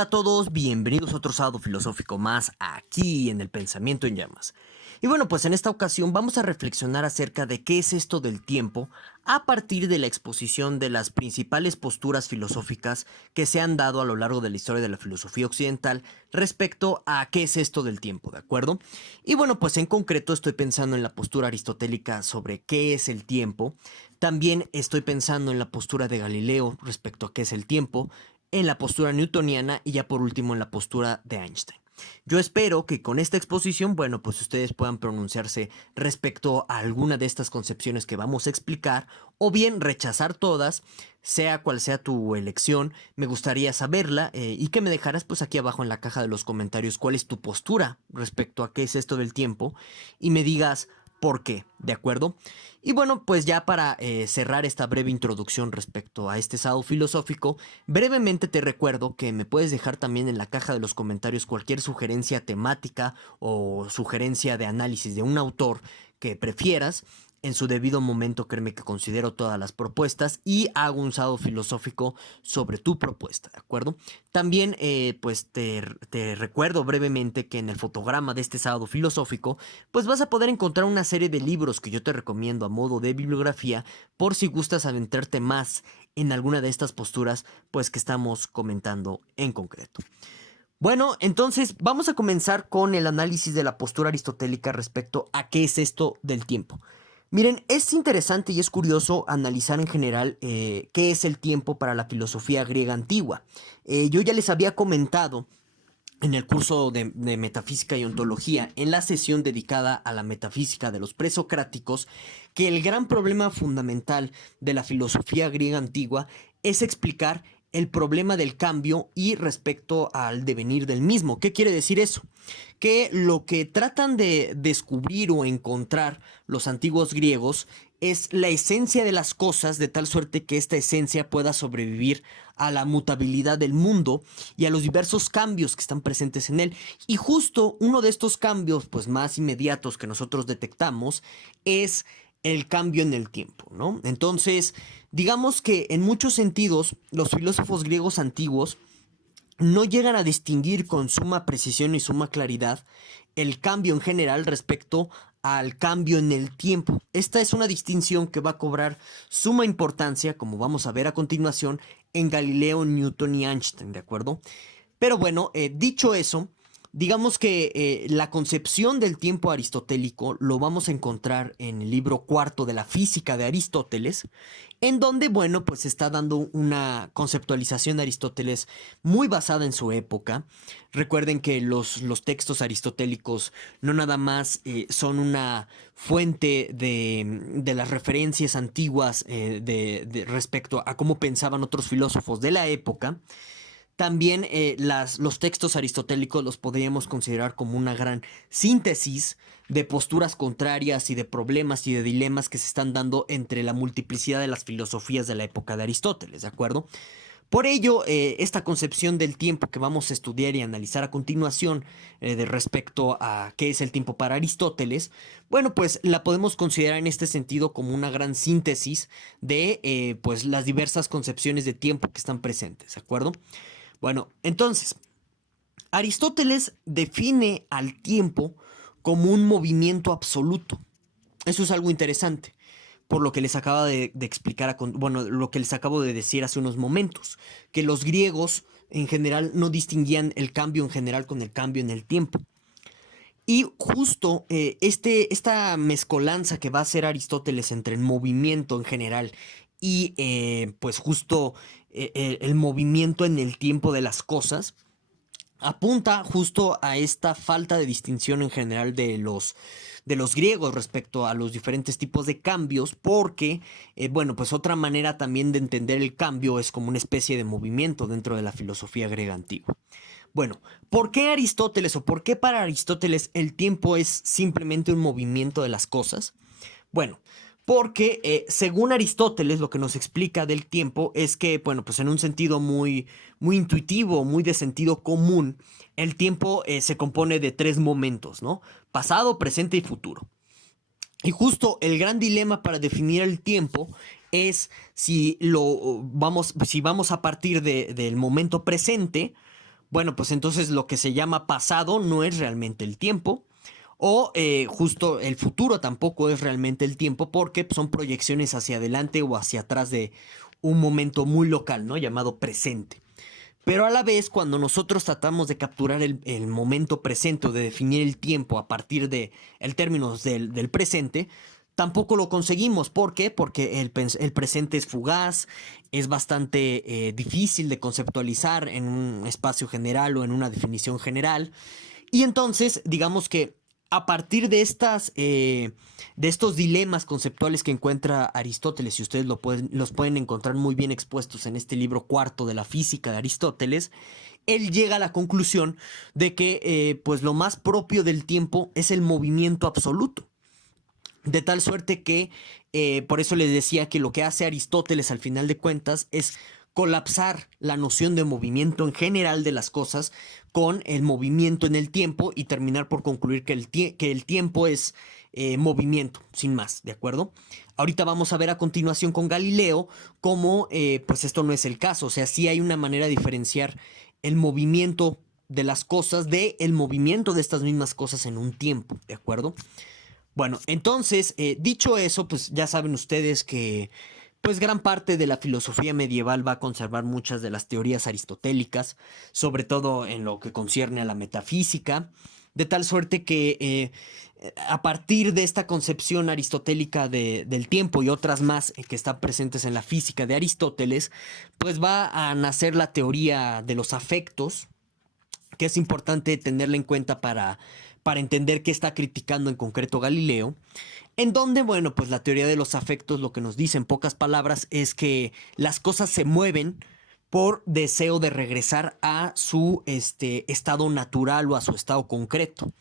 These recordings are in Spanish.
Hola a todos, bienvenidos a otro sábado filosófico más aquí en el Pensamiento en Llamas. Y bueno, pues en esta ocasión vamos a reflexionar acerca de qué es esto del tiempo a partir de la exposición de las principales posturas filosóficas que se han dado a lo largo de la historia de la filosofía occidental respecto a qué es esto del tiempo, ¿de acuerdo? Y bueno, pues en concreto estoy pensando en la postura aristotélica sobre qué es el tiempo. También estoy pensando en la postura de Galileo respecto a qué es el tiempo, en la postura newtoniana y ya por último en la postura de Einstein. Yo espero que con esta exposición, bueno, pues ustedes puedan pronunciarse respecto a alguna de estas concepciones que vamos a explicar o bien rechazar todas, sea cual sea tu elección. Me gustaría saberla y que me dejaras pues aquí abajo en la caja de los comentarios cuál es tu postura respecto a qué es esto del tiempo y me digas por qué, ¿de acuerdo? Y bueno, pues ya para cerrar esta breve introducción respecto a este sábado filosófico, brevemente te recuerdo que me puedes dejar también en la caja de los comentarios cualquier sugerencia temática o sugerencia de análisis de un autor que prefieras. En su debido momento, créeme que considero todas las propuestas y hago un sábado filosófico sobre tu propuesta, ¿de acuerdo? También, pues te recuerdo brevemente que en el fotograma de este sábado filosófico, pues vas a poder encontrar una serie de libros que yo te recomiendo a modo de bibliografía por si gustas adentrarte más en alguna de estas posturas, pues que estamos comentando en concreto. Bueno, entonces vamos a comenzar con el análisis de la postura aristotélica respecto a qué es esto del tiempo. Miren, es interesante y es curioso analizar en general qué es el tiempo para la filosofía griega antigua. Yo ya les había comentado en el curso de metafísica y ontología, en la sesión dedicada a la metafísica de los presocráticos, que el gran problema fundamental de la filosofía griega antigua es explicar el problema del cambio y respecto al devenir del mismo. ¿Qué quiere decir eso? Que lo que tratan de descubrir o encontrar los antiguos griegos es la esencia de las cosas, de tal suerte que esta esencia pueda sobrevivir a la mutabilidad del mundo y a los diversos cambios que están presentes en él. Y justo uno de estos cambios, pues más inmediatos que nosotros detectamos, es el cambio en el tiempo, ¿no? Entonces, digamos que en muchos sentidos, los filósofos griegos antiguos no llegan a distinguir con suma precisión y suma claridad el cambio en general respecto al cambio en el tiempo. Esta es una distinción que va a cobrar suma importancia, como vamos a ver a continuación, en Galileo, Newton y Einstein, ¿de acuerdo? Pero bueno, dicho eso, digamos que la concepción del tiempo aristotélico lo vamos a encontrar en el libro cuarto de la física de Aristóteles, en donde, bueno, pues está dando una conceptualización de Aristóteles muy basada en su época. Recuerden que los textos aristotélicos no nada más son una fuente de las referencias antiguas respecto a cómo pensaban otros filósofos de la época. También los textos aristotélicos los podríamos considerar como una gran síntesis de posturas contrarias y de problemas y de dilemas que se están dando entre la multiplicidad de las filosofías de la época de Aristóteles, ¿de acuerdo? Por ello, esta concepción del tiempo que vamos a estudiar y analizar a continuación de respecto a qué es el tiempo para Aristóteles, bueno, pues la podemos considerar en este sentido como una gran síntesis de pues las diversas concepciones de tiempo que están presentes, ¿de acuerdo? Bueno, entonces, Aristóteles define al tiempo como un movimiento absoluto. Eso es algo interesante, por lo que les acabo de explicar, bueno, lo que les acabo de decir hace unos momentos, que los griegos en general no distinguían el cambio en general con el cambio en el tiempo. Y justo esta mezcolanza que va a hacer Aristóteles entre el movimiento en general y pues justo el movimiento en el tiempo de las cosas, apunta justo a esta falta de distinción en general de los griegos respecto a los diferentes tipos de cambios, porque, bueno, pues otra manera también de entender el cambio es como una especie de movimiento dentro de la filosofía griega antigua. Bueno, ¿por qué Aristóteles o por qué para Aristóteles el tiempo es simplemente un movimiento de las cosas? Bueno, porque según Aristóteles lo que nos explica del tiempo es que, bueno, pues en un sentido muy intuitivo, muy de sentido común, el tiempo se compone de tres momentos, ¿no? Pasado, presente y futuro. Y justo el gran dilema para definir el tiempo es si vamos a partir del momento presente, bueno, pues entonces lo que se llama pasado no es realmente el tiempo. O justo el futuro tampoco es realmente el tiempo porque son proyecciones hacia adelante o hacia atrás de un momento muy local, ¿no? Llamado presente. Pero a la vez, cuando nosotros tratamos de capturar el momento presente o de definir el tiempo a partir de el término del presente, tampoco lo conseguimos. ¿Por qué? Porque el presente es fugaz, es bastante difícil de conceptualizar en un espacio general o en una definición general. Y entonces, digamos que a partir de estos dilemas conceptuales que encuentra Aristóteles, y ustedes los pueden encontrar muy bien expuestos en este libro cuarto de la física de Aristóteles, él llega a la conclusión de que pues lo más propio del tiempo es el movimiento absoluto. De tal suerte que, por eso les decía que lo que hace Aristóteles al final de cuentas es colapsar la noción de movimiento en general de las cosas con el movimiento en el tiempo y terminar por concluir que el tiempo es movimiento, sin más, ¿de acuerdo? Ahorita vamos a ver a continuación con Galileo cómo pues esto no es el caso, o sea, sí hay una manera de diferenciar el movimiento de las cosas de el movimiento de estas mismas cosas en un tiempo, ¿de acuerdo? Bueno, entonces, dicho eso, pues ya saben ustedes que pues gran parte de la filosofía medieval va a conservar muchas de las teorías aristotélicas, sobre todo en lo que concierne a la metafísica, de tal suerte que a partir de esta concepción aristotélica del tiempo y otras más que están presentes en la física de Aristóteles, pues va a nacer la teoría de los afectos, que es importante tenerla en cuenta para entender qué está criticando en concreto Galileo, en donde, bueno, pues la teoría de los afectos lo que nos dice en pocas palabras es que las cosas se mueven por deseo de regresar a su estado natural o a su estado concreto,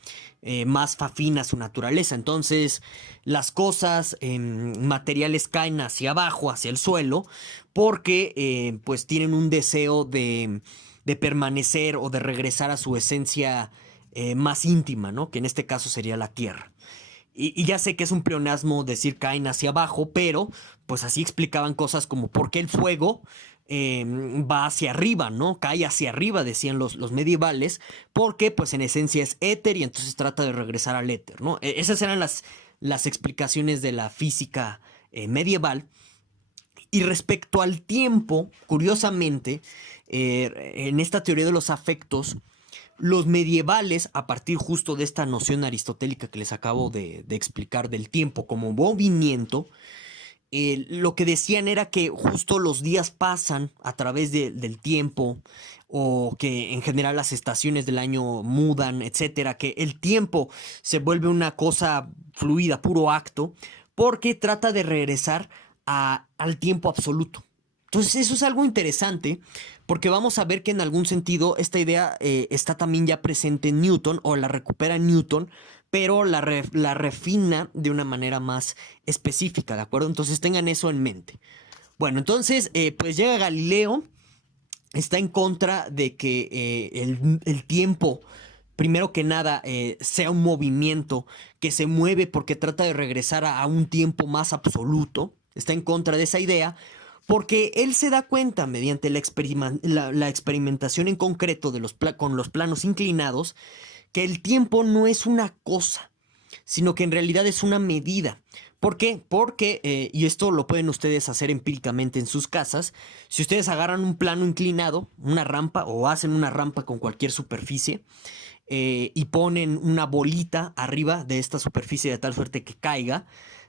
más afín a su naturaleza. Entonces, las cosas materiales caen hacia abajo, hacia el suelo, porque pues tienen un deseo de permanecer o de regresar a su esencia más íntima, ¿no? Que en este caso sería la tierra. Y ya sé que es un pleonasmo decir caen hacia abajo, pero pues así explicaban cosas como por qué el fuego va hacia arriba, ¿no? Cae hacia arriba, decían los medievales, porque pues en esencia es éter y entonces trata de regresar al éter, ¿no? Esas eran las explicaciones de la física medieval. Y respecto al tiempo, curiosamente, en esta teoría de los afectos, los medievales, a partir justo de esta noción aristotélica que les acabo de explicar del tiempo como movimiento, lo que decían era que justo los días pasan a través del tiempo o que en general las estaciones del año mudan, etcétera, que el tiempo se vuelve una cosa fluida, puro acto, porque trata de regresar al tiempo absoluto. Entonces eso es algo interesante porque vamos a ver que en algún sentido esta idea está también ya presente en Newton o la recupera Newton, pero la refina de una manera más específica, ¿de acuerdo? Entonces tengan eso en mente. Bueno, entonces pues llega Galileo, está en contra de que el tiempo, primero que nada, sea un movimiento que se mueve porque trata de regresar a un tiempo más absoluto, está en contra de esa idea. Porque él se da cuenta mediante la experimentación en concreto con los planos inclinados que el tiempo no es una cosa, sino que en realidad es una medida. ¿Por qué? Porque, y esto lo pueden ustedes hacer empíricamente en sus casas, si ustedes agarran un plano inclinado, una rampa, o hacen una rampa con cualquier superficie, y ponen una bolita arriba de esta superficie de tal suerte que caiga,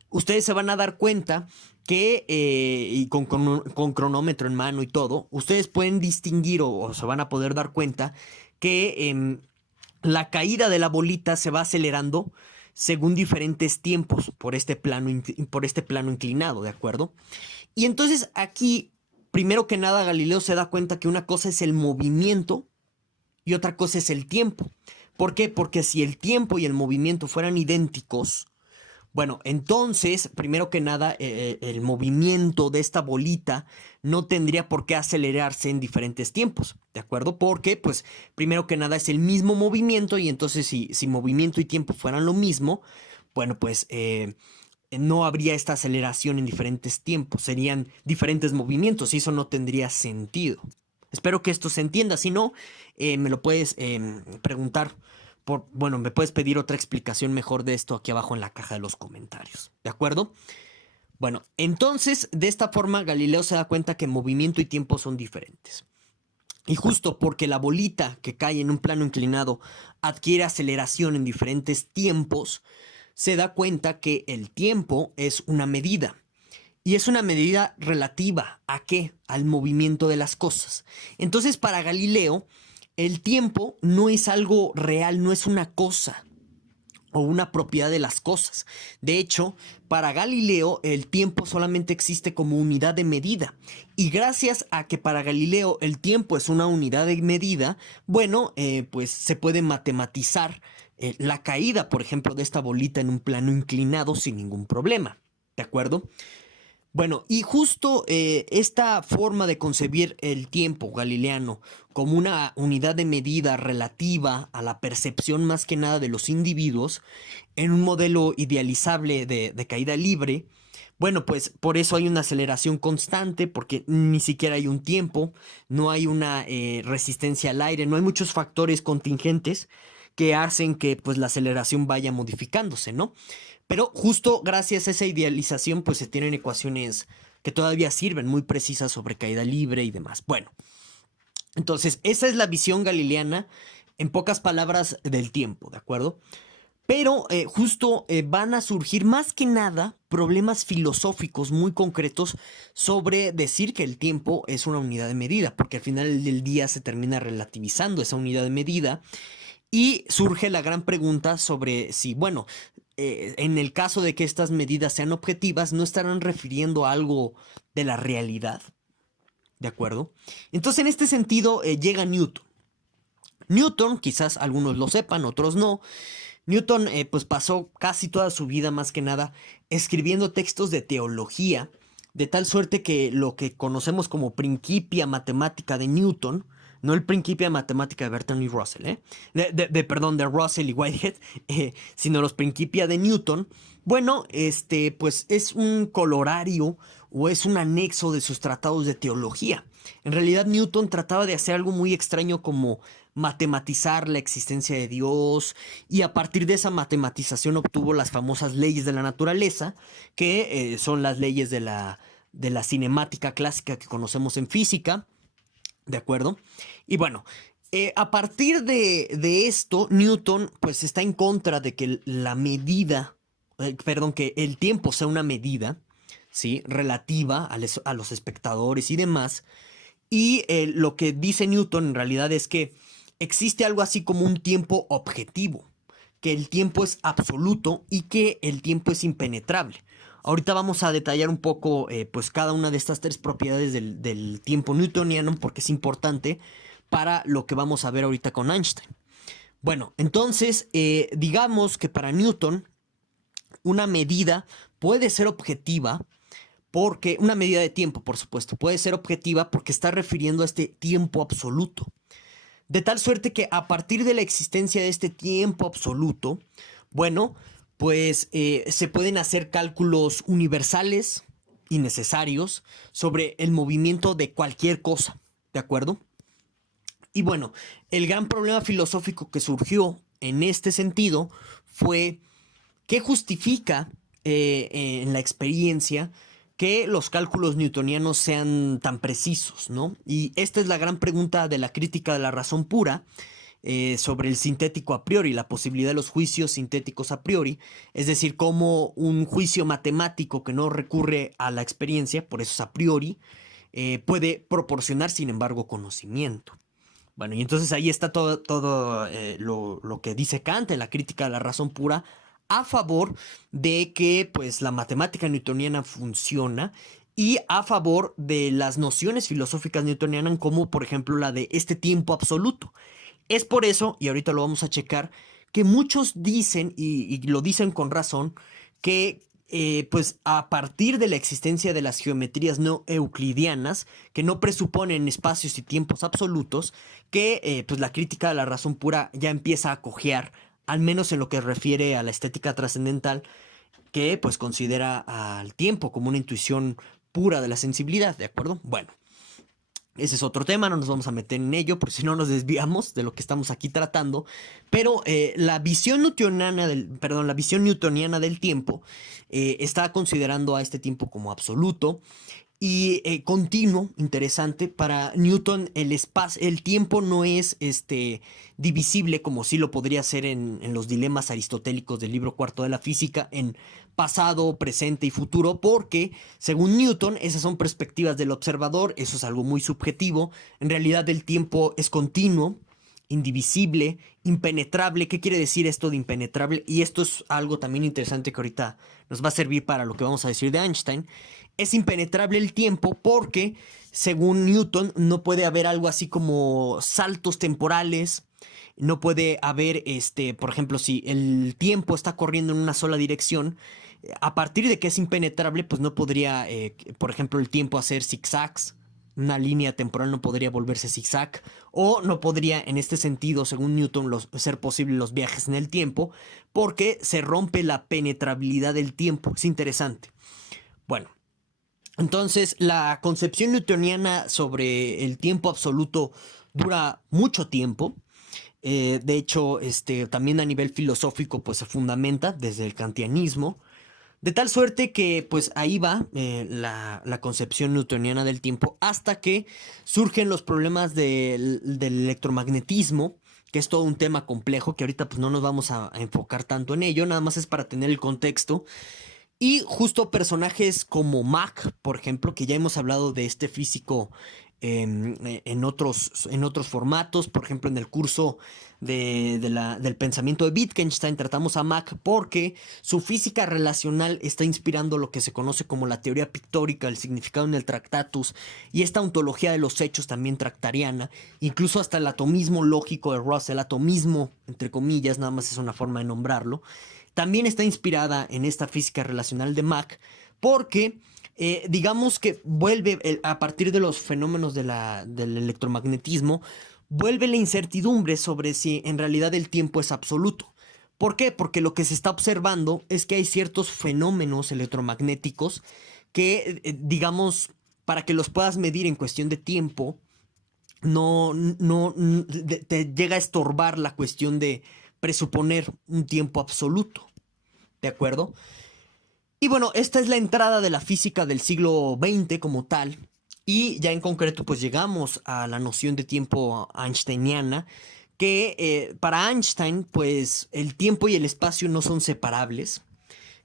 ustedes se van a dar cuenta que, y con cronómetro en mano y todo, ustedes pueden distinguir o se van a poder dar cuenta que la caída de la bolita se va acelerando según diferentes tiempos por este plano inclinado, ¿de acuerdo? Y entonces aquí, primero que nada, Galileo se da cuenta que una cosa es el movimiento y otra cosa es el tiempo. ¿Por qué? Porque si el tiempo y el movimiento fueran idénticos, bueno, entonces, primero que nada, el movimiento de esta bolita no tendría por qué acelerarse en diferentes tiempos, ¿de acuerdo? Porque, pues, primero que nada es el mismo movimiento y entonces si movimiento y tiempo fueran lo mismo, bueno, pues no habría esta aceleración en diferentes tiempos, serían diferentes movimientos y eso no tendría sentido. Espero que esto se entienda. Si no, me lo puedes preguntar bueno, me puedes pedir otra explicación mejor de esto aquí abajo en la caja de los comentarios. ¿De acuerdo? Bueno, entonces, de esta forma, Galileo se da cuenta que movimiento y tiempo son diferentes. Y justo porque la bolita que cae en un plano inclinado adquiere aceleración en diferentes tiempos, se da cuenta que el tiempo es una medida. Y es una medida relativa ¿a qué? Al movimiento de las cosas. Entonces, para Galileo, el tiempo no es algo real, no es una cosa o una propiedad de las cosas. De hecho, para Galileo el tiempo solamente existe como unidad de medida. Y gracias a que para Galileo el tiempo es una unidad de medida, bueno, pues se puede matematizar la caída, por ejemplo, de esta bolita en un plano inclinado sin ningún problema. ¿De acuerdo? Bueno, y justo esta forma de concebir el tiempo galileano como una unidad de medida relativa a la percepción más que nada de los individuos en un modelo idealizable de caída libre, bueno, pues por eso hay una aceleración constante, porque ni siquiera hay un tiempo, no hay una resistencia al aire, no hay muchos factores contingentes que hacen que pues la aceleración vaya modificándose, ¿no? Pero justo gracias a esa idealización, pues se tienen ecuaciones que todavía sirven muy precisas sobre caída libre y demás. Bueno, entonces esa es la visión galileana, en pocas palabras, del tiempo, ¿de acuerdo? Pero justo van a surgir más que nada problemas filosóficos muy concretos sobre decir que el tiempo es una unidad de medida, porque al final del día se termina relativizando esa unidad de medida y surge la gran pregunta sobre si, bueno, en el caso de que estas medidas sean objetivas, no estarán refiriendo a algo de la realidad. ¿De acuerdo? Entonces, en este sentido, llega Newton. Newton, quizás algunos lo sepan, otros no. Newton, pues pasó casi toda su vida, más que nada, escribiendo textos de teología, de tal suerte que lo que conocemos como Principia Mathematica de Newton, no el Principia Mathematica de Bertrand y Russell, perdón, de Russell y Whitehead, sino los Principia de Newton, bueno, pues es un colorario o es un anexo de sus tratados de teología. En realidad Newton trataba de hacer algo muy extraño como matematizar la existencia de Dios, y a partir de esa matematización obtuvo las famosas leyes de la naturaleza, que son las leyes de la cinemática clásica que conocemos en física. ¿De acuerdo? Y bueno, a partir de esto, Newton pues está en contra de que la medida, perdón, que el tiempo sea una medida, ¿sí? Relativa a los espectadores y demás. Y lo que dice Newton en realidad es que existe algo así como un tiempo objetivo, que el tiempo es absoluto y que el tiempo es impenetrable. Ahorita vamos a detallar un poco pues cada una de estas tres propiedades del tiempo newtoniano, porque es importante para lo que vamos a ver ahorita con Einstein. Bueno, entonces digamos que para Newton una medida puede ser objetiva, porque una medida de tiempo, por supuesto, puede ser objetiva porque está refiriendo a este tiempo absoluto. De tal suerte que a partir de la existencia de este tiempo absoluto, bueno, pues se pueden hacer cálculos universales y necesarios sobre el movimiento de cualquier cosa, ¿de acuerdo? Y bueno, el gran problema filosófico que surgió en este sentido fue qué justifica en la experiencia que los cálculos newtonianos sean tan precisos, ¿no? Y esta es la gran pregunta de la crítica de la razón pura, sobre el sintético a priori, la posibilidad de los juicios sintéticos a priori, es decir, cómo un juicio matemático que no recurre a la experiencia, por eso es a priori, puede proporcionar, sin embargo, conocimiento. Bueno, y entonces ahí está todo lo que dice Kant en la crítica de la razón pura, a favor de que pues la matemática newtoniana funciona y a favor de las nociones filosóficas newtonianas, como por ejemplo la de este tiempo absoluto. Es por eso, y ahorita lo vamos a checar, que muchos dicen, y lo dicen con razón, que pues a partir de la existencia de las geometrías no euclidianas, que no presuponen espacios y tiempos absolutos, que pues la crítica de la razón pura ya empieza a cojear, al menos en lo que refiere a la estética trascendental, que pues considera al tiempo como una intuición pura de la sensibilidad, ¿de acuerdo? Bueno, Ese es otro tema, no nos vamos a meter en ello, porque si no nos desviamos de lo que estamos aquí tratando. Pero la visión newtoniana del tiempo está considerando a este tiempo como absoluto y continuo, interesante. Para Newton el tiempo no es divisible como sí lo podría ser en los dilemas aristotélicos del libro cuarto de la física, en pasado, presente y futuro, porque según Newton esas son perspectivas del observador, eso es algo muy subjetivo. En realidad el tiempo es continuo, indivisible, impenetrable. ¿Qué quiere decir esto de impenetrable? Y esto es algo también interesante que ahorita nos va a servir para lo que vamos a decir de Einstein. Es impenetrable el tiempo porque, según Newton, no puede haber algo así como saltos temporales. No puede haber, por ejemplo, si el tiempo está corriendo en una sola dirección, a partir de que es impenetrable, pues no podría, por ejemplo, el tiempo hacer zigzags. Una línea temporal no podría volverse zigzag, o no podría, en este sentido, según Newton, ser posible los viajes en el tiempo, porque se rompe la penetrabilidad del tiempo. Es interesante. Bueno, entonces la concepción newtoniana sobre el tiempo absoluto dura mucho tiempo. De hecho, también a nivel filosófico, pues se fundamenta desde el kantianismo. De tal suerte que pues ahí va la concepción newtoniana del tiempo hasta que surgen los problemas del electromagnetismo, que es todo un tema complejo que ahorita pues no nos vamos a enfocar tanto en ello, nada más es para tener el contexto. Y justo personajes como Mach, por ejemplo, que ya hemos hablado de este físico en otros formatos. Por ejemplo, en el curso del pensamiento de Wittgenstein tratamos a Mach porque su física relacional está inspirando lo que se conoce como la teoría pictórica, el significado en el Tractatus, y esta ontología de los hechos también tractariana, incluso hasta el atomismo lógico de Russell, atomismo entre comillas, nada más es una forma de nombrarlo, también está inspirada en esta física relacional de Mach, porque digamos que vuelve a partir de los fenómenos del electromagnetismo, vuelve la incertidumbre sobre si en realidad el tiempo es absoluto. ¿Por qué? Porque lo que se está observando es que hay ciertos fenómenos electromagnéticos que, digamos, para que los puedas medir en cuestión de tiempo, te llega a estorbar la cuestión de presuponer un tiempo absoluto. ¿De acuerdo? Y bueno, esta es la entrada de la física del siglo XX como tal. Y ya en concreto pues llegamos a la noción de tiempo einsteiniana, que para Einstein pues el tiempo y el espacio no son separables,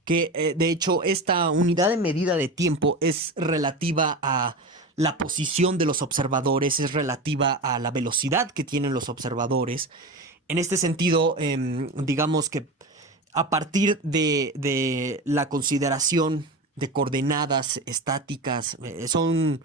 que de hecho esta unidad de medida de tiempo es relativa a la posición de los observadores, es relativa a la velocidad que tienen los observadores. En este sentido, digamos que a partir de la consideración de coordenadas estáticas, son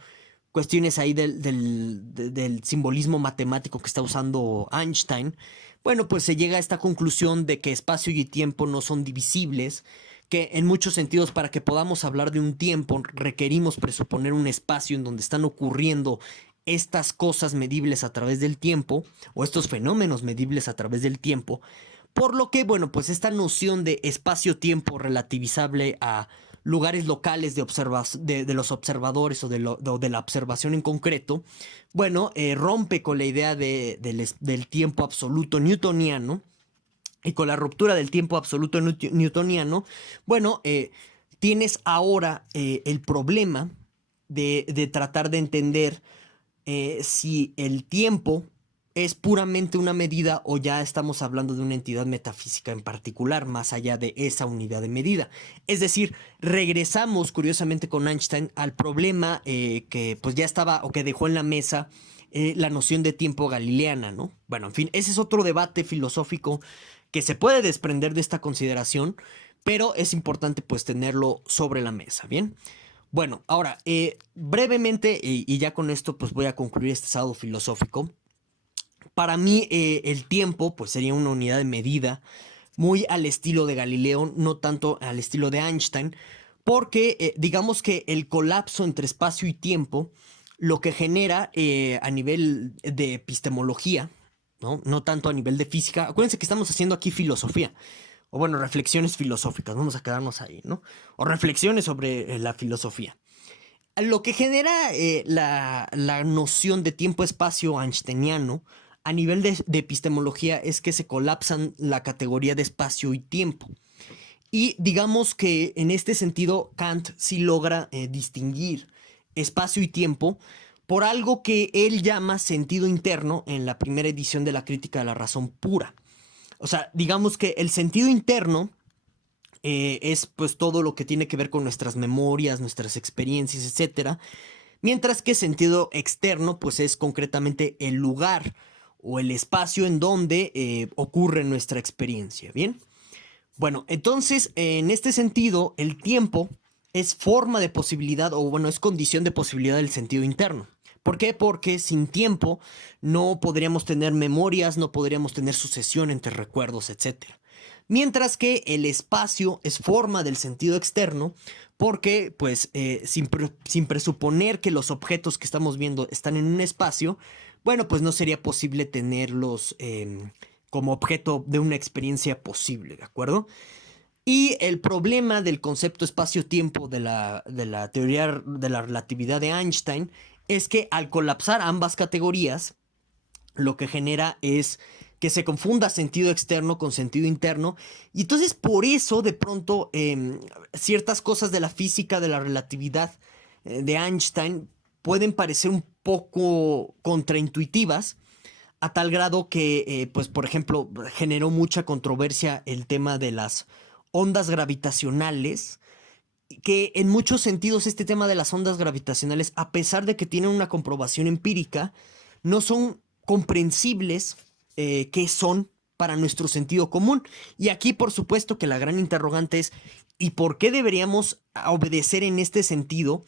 cuestiones ahí del simbolismo matemático que está usando Einstein. Bueno, pues se llega a esta conclusión de que espacio y tiempo no son divisibles, que en muchos sentidos para que podamos hablar de un tiempo requerimos presuponer un espacio en donde están ocurriendo estas cosas medibles a través del tiempo, o estos fenómenos medibles a través del tiempo. Por lo que, bueno, pues esta noción de espacio-tiempo relativizable a lugares locales de los observadores o de la observación en concreto, bueno, rompe con la idea del tiempo absoluto newtoniano. Y con la ruptura del tiempo absoluto newtoniano, bueno, tienes ahora el problema de tratar de entender si el tiempo es puramente una medida o ya estamos hablando de una entidad metafísica en particular, más allá de esa unidad de medida. Es decir, regresamos curiosamente con Einstein al problema que pues ya estaba o que dejó en la mesa la noción de tiempo galileana, ¿no? Bueno, en fin, ese es otro debate filosófico que se puede desprender de esta consideración, pero es importante pues tenerlo sobre la mesa, ¿bien? Bueno, ahora, brevemente, y ya con esto pues voy a concluir este sábado filosófico. Para mí el tiempo pues sería una unidad de medida muy al estilo de Galileo, no tanto al estilo de Einstein, porque digamos que el colapso entre espacio y tiempo lo que genera a nivel de epistemología, ¿no? No tanto a nivel de física. Acuérdense que estamos haciendo aquí filosofía, o bueno, reflexiones filosóficas, vamos a quedarnos ahí, ¿no? O reflexiones sobre la filosofía. Lo que genera la noción de tiempo-espacio einsteiniano a nivel de epistemología es que se colapsan la categoría de espacio y tiempo. Y digamos que en este sentido Kant sí logra distinguir espacio y tiempo por algo que él llama sentido interno en la primera edición de la Crítica de la Razón Pura. O sea, digamos que el sentido interno es pues todo lo que tiene que ver con nuestras memorias, nuestras experiencias, etcétera. Mientras que sentido externo pues es concretamente el lugar o el espacio en donde ocurre nuestra experiencia, ¿bien? Bueno, entonces en este sentido el tiempo es forma de posibilidad o bueno, es condición de posibilidad del sentido interno. ¿Por qué? Porque sin tiempo no podríamos tener memorias, no podríamos tener sucesión entre recuerdos, etcétera. Mientras que el espacio es forma del sentido externo porque, pues, sin presuponer que los objetos que estamos viendo están en un espacio, bueno, pues no sería posible tenerlos como objeto de una experiencia posible, ¿de acuerdo? Y el problema del concepto espacio-tiempo de la teoría de la relatividad de Einstein es que al colapsar ambas categorías, lo que genera es que se confunda sentido externo con sentido interno. Y entonces por eso de pronto ciertas cosas de la física de la relatividad de Einstein pueden parecer un poco contraintuitivas, a tal grado que, pues por ejemplo, generó mucha controversia el tema de las ondas gravitacionales, que en muchos sentidos este tema de las ondas gravitacionales, a pesar de que tienen una comprobación empírica, no son comprensibles qué son para nuestro sentido común. Y aquí, por supuesto, que la gran interrogante es, ¿y por qué deberíamos obedecer en este sentido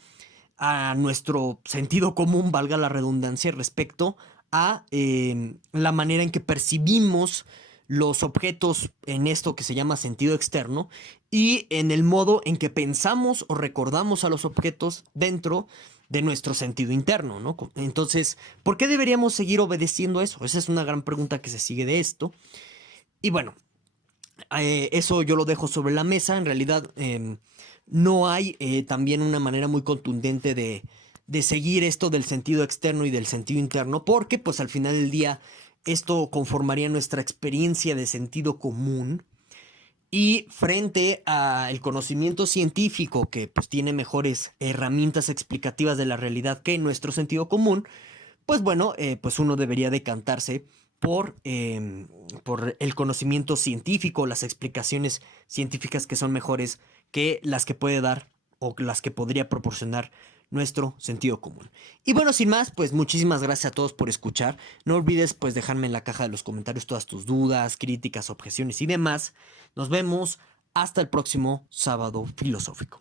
a nuestro sentido común, valga la redundancia, respecto a la manera en que percibimos los objetos en esto que se llama sentido externo y en el modo en que pensamos o recordamos a los objetos dentro de nuestro sentido interno, ¿no? Entonces, ¿por qué deberíamos seguir obedeciendo eso? Esa es una gran pregunta que se sigue de esto. Y bueno, eso yo lo dejo sobre la mesa. En realidad, no hay también una manera muy contundente de seguir esto del sentido externo y del sentido interno, porque pues al final del día esto conformaría nuestra experiencia de sentido común y frente al conocimiento científico que pues tiene mejores herramientas explicativas de la realidad que nuestro sentido común, pues bueno, pues uno debería decantarse por el conocimiento científico, las explicaciones científicas que son mejores que las que puede dar o las que podría proporcionar nuestro sentido común. Y bueno, sin más, pues muchísimas gracias a todos por escuchar. No olvides pues dejarme en la caja de los comentarios todas tus dudas, críticas, objeciones y demás. Nos vemos hasta el próximo sábado filosófico.